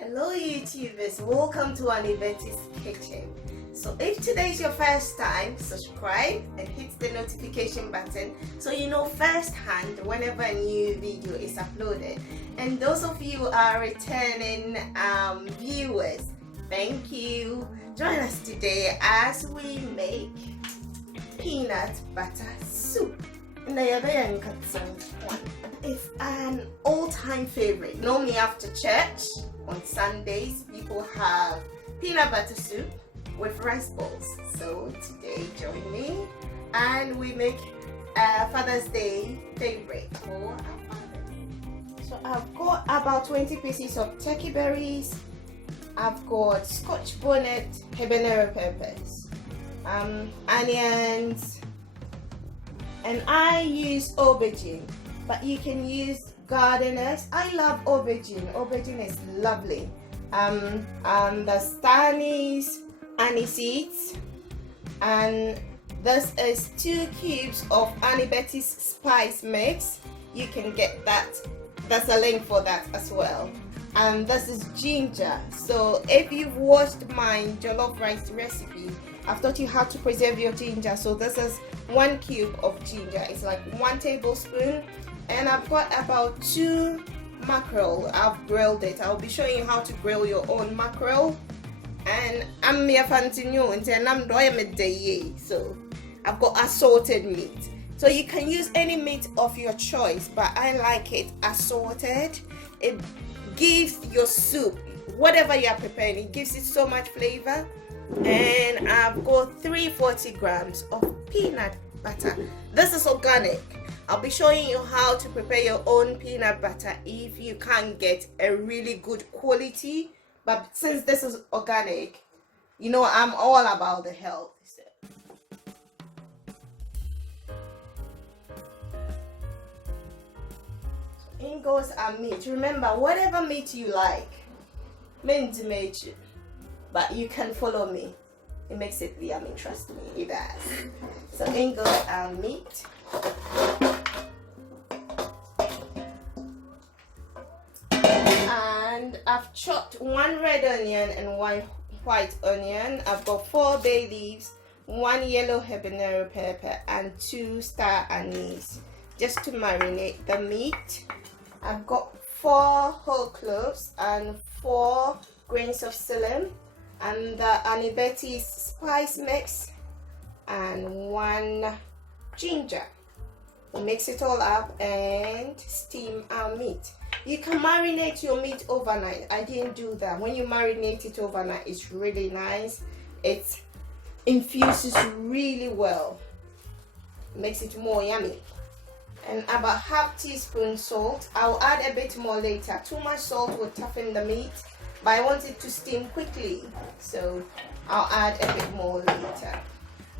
Hello YouTubers, welcome to AnneBetty's kitchen. So if today is your first time, subscribe and hit the notification button so you know firsthand whenever a new video is uploaded. And those of you who are returning viewers, thank you. Join us today as we make peanut butter soup. It's an all-time favorite. Normally after church on Sundays, people have peanut butter soup with rice balls. So today, join me and we make Father's Day favorite for our father. So I've got about 20 pieces of turkey berries. I've got Scotch bonnet habanero peppers, onions, and I use aubergine, but you can use gardeners. I love aubergine. Aubergine is lovely. The Stanley's anise seeds, and this is 2 cubes of AnneBetty's spice mix. You can get that. There's a link for that as well. And this is ginger. So if you've watched my jollof rice recipe, I've taught you how to preserve your ginger. So this is 1 cube of ginger. It's like 1 tablespoon. And I've got about 2 mackerel. I've grilled it. I'll be showing you how to grill your own mackerel. And I'm here fantinyo and I'm doing day. So I've got assorted meat. So you can use any meat of your choice, but I like it assorted. It gives your soup, whatever you are preparing, it gives it so much flavor. And I've got 340 grams of peanut butter. This is organic. I'll be showing you how to prepare your own peanut butter if you can't get a really good quality. But since this is organic, you know I'm all about the health. So in goes our meat. Remember, whatever meat you like, mint meat, but you can follow me. It makes it yummy, trust me, it does. So in goes our meat. And I've chopped 1 red onion and 1 white onion. I've got 4 bay leaves, 1 yellow habanero pepper, and 2 star anise, just to marinate the meat. I've got 4 whole cloves and 4 grains of cinnamon, and the AnneBetty's spice mix, and 1 ginger. We'll mix it all up and steam our meat. You can marinate your meat overnight. I didn't do that. When you marinate it overnight, it's really nice. It infuses really well, makes it more yummy. And about ½ teaspoon salt. I'll add a bit more later. Too much salt will toughen the meat, but I want it to steam quickly, so I'll add a bit more later.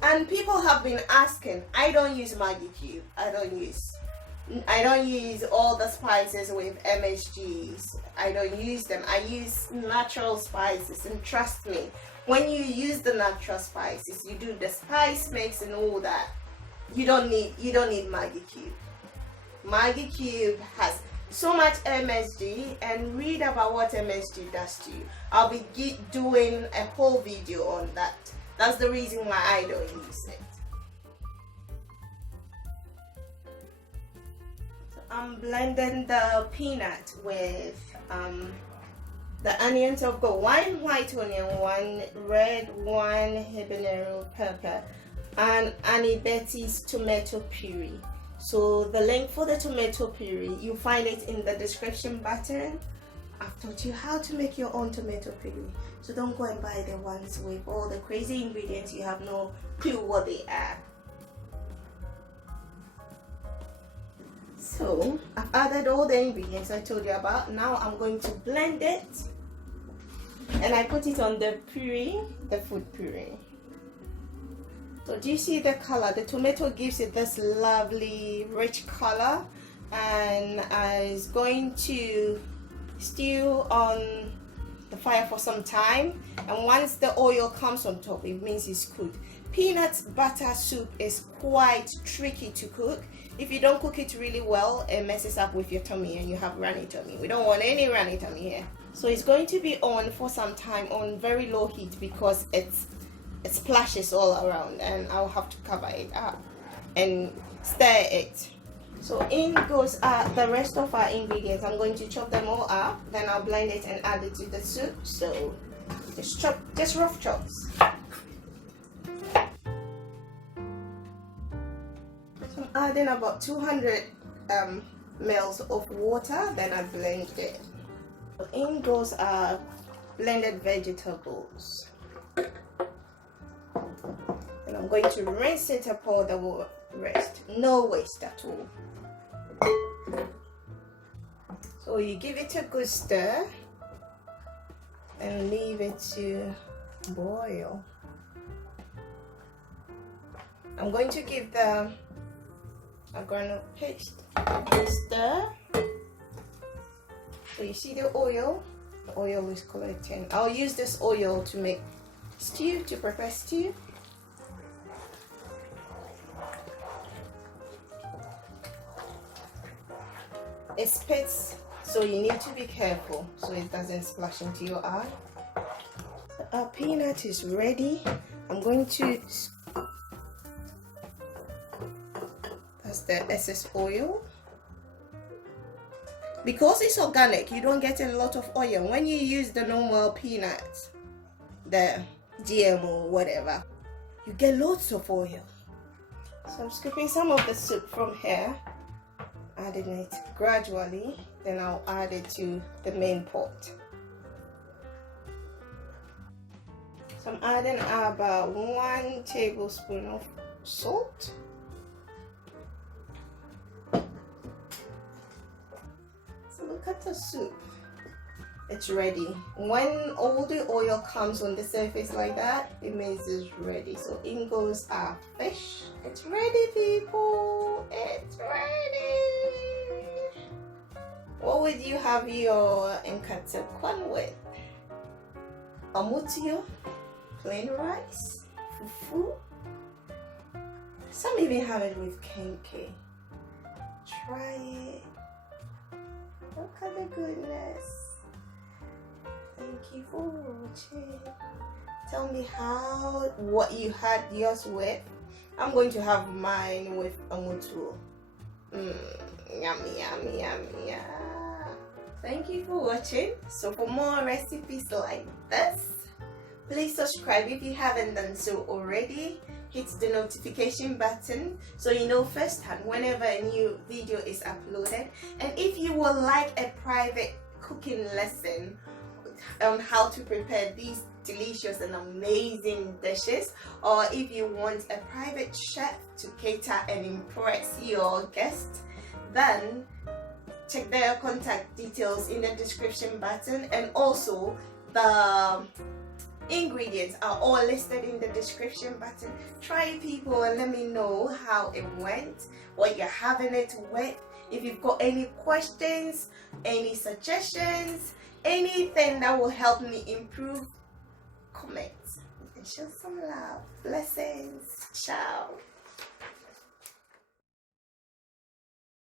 And people have been asking, I don't use Maggi cube. I don't use all the spices with MSGs. I don't use them. I use natural spices, and trust me, when you use the natural spices, you do the spice mix and all that, you don't need Maggi cube. Maggi cube has so much MSG, and read about what MSG does to you. I'll be doing a whole video on that. That's the reason why I don't use it. So I'm blending the peanut with the onions. I've got 1 white onion, 1 red, 1 habanero pepper, and AnneBetty's tomato puree. So the link for the tomato puree, you find it in the description button. I've taught you how to make your own tomato puree, so don't go and buy the ones with all the crazy ingredients you have no clue what they are. So I've added all the ingredients I told you about. Now I'm going to blend it, and I put it on the puree, the food puree. So do you see the color? The tomato gives it this lovely rich color, and it's going to stew on the fire for some time, and once the oil comes on top, it means it's cooked. Peanut butter soup is quite tricky to cook. if you don't cook it really well, it messes up with your tummy and you have runny tummy. We don't want any runny tummy here. So it's going to be on for some time on very low heat because it splashes all around, and I'll have to cover it up and stir it. So in goes the rest of our ingredients. I'm going to chop them all up, then I'll blend it and add it to the soup. So just rough chops. So I'm adding about 200 ml of water, then I blend it. In goes our blended vegetables. And I'm going to rinse it and pour the rest. No waste at all. So you give it a good stir and leave it to boil. I'm going to give the granule paste a stir. So you see the oil? The oil is collecting. I'll use this oil to make stew, to prepare stew. It spits, so you need to be careful so it doesn't splash into your eye. So our peanut is ready. I'm going to, that's the excess oil. Because it's organic, you don't get a lot of oil. When you use the normal peanuts, the GMO, whatever, you get lots of oil. So I'm scooping some of the soup from here, adding it gradually, then I'll add it to the main pot. So I'm adding about 1 tablespoon of salt. So look at the soup. It's ready. When all the oil comes on the surface like that, it means it's ready. So in goes our fish. It's ready, people. It's ready. What would you have your Nkatenkwan with? Amutio, plain rice, fufu. Some even have it with kenke. Try it. Look at the goodness. Thank you for watching. Tell me what you had yours with. I'm going to have mine with amutu. Yummy, yummy, yummy, yeah. Thank you for watching. So for more recipes like this, please subscribe if you haven't done so already. Hit the notification button so you know firsthand whenever a new video is uploaded. And if you would like a private cooking lesson on how to prepare these delicious and amazing dishes, or if you want a private chef to cater and impress your guests, then check their contact details in the description button, and also the ingredients are all listed in the description button. Try people and let me know how it went, what you're having it with. If you've got any questions, any suggestions, anything that will help me improve, comment and show some love. Blessings. Ciao.